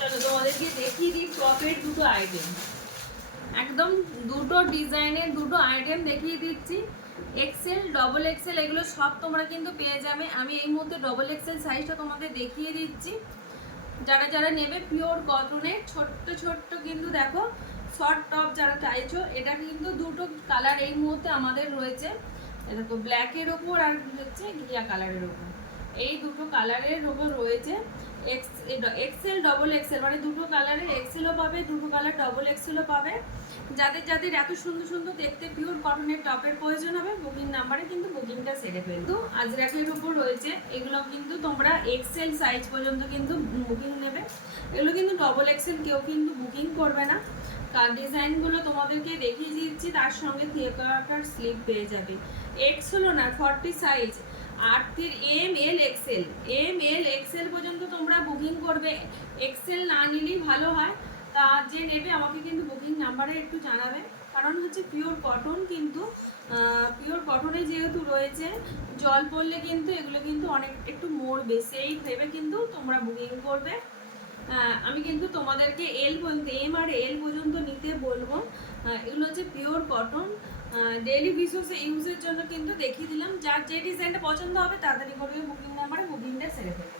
চলো তোমাদেরকে দেখিয়ে দিই টপের দুটো আইটেম, একদম দুটো ডিজাইনের দুটো আইটেম দেখিয়ে দিচ্ছি। এক্সেল ডবল এক্সেল এগুলো সব তোমরা কিন্তু পেয়ে যাবে। আমি এই মুহূর্তে ডবল এক্সেল সাইজটা তোমাদের দেখিয়ে দিচ্ছি। যারা যারা নেবে পিওর কটনের ছোট্ট ছোট্ট কিন্তু দেখো শর্ট টপ যারা চাইছো, এটা কিন্তু দুটো কালার এই মুহূর্তে আমাদের রয়েছে। দেখো ব্ল্যাকের ওপর আর হচ্ছে ঘিয়া কালারের ওপর, এই দুটো কালারের ওপর রয়েছে। এক্সেল ডবল এক্সেল মানে দুটো কালারের এক্সেলও পাবে, দুটো কালার ডবল এক্সেলও পাবে। যাদের যাদের এত সুন্দর সুন্দর দেখতে পিওর কটনের টপের প্রয়োজন হবে, বুকিং নাম্বারে কিন্তু বুকিংটা সেরে ফেলতো। আজরাকের উপর রয়েছে, এগুলো কিন্তু তোমরা এক্সেল সাইজ পর্যন্ত কিন্তু বুকিং নেবে। এগুলো কিন্তু ডবল এক্সেল কেউ কিন্তু বুকিং করবে না। তার ডিজাইনগুলো তোমাদেরকে দেখিয়ে দিচ্ছি, তার সঙ্গে থিয়েটার স্লিপ পেয়ে যাবে। এক্স হলো না 40 size, 8 M L XL, M L XL পর্যন্ত তোমরা বুকিং করবে। এক্সেল না নিলেই ভালো হয়। তা যে নেবে আমাকে কিন্তু বুকিং নাম্বারে একটু জানাবে, কারণ হচ্ছে পিওর কটন, কিন্তু পিওর কটনে যেহেতু রয়েছে জল পড়লে কিন্তু এগুলো কিন্তু অনেক একটু মরবে, সেই ভেবে কিন্তু তোমরা বুকিং করবে। আমি কিন্তু তোমাদেরকে এল পর্যন্ত, এম আর এল পর্যন্ত নিতে বলবো। এগুলো হচ্ছে পিওর কটন, ডেইলি বেসিসে ইউজের জন্য কিন্তু দেখিয়ে দিলাম। যার যে ডিজাইনটা পছন্দ হবে তাড়াতাড়ি করে বুকিং নাম্বারে বুকিংটা সেরে ফেলবে।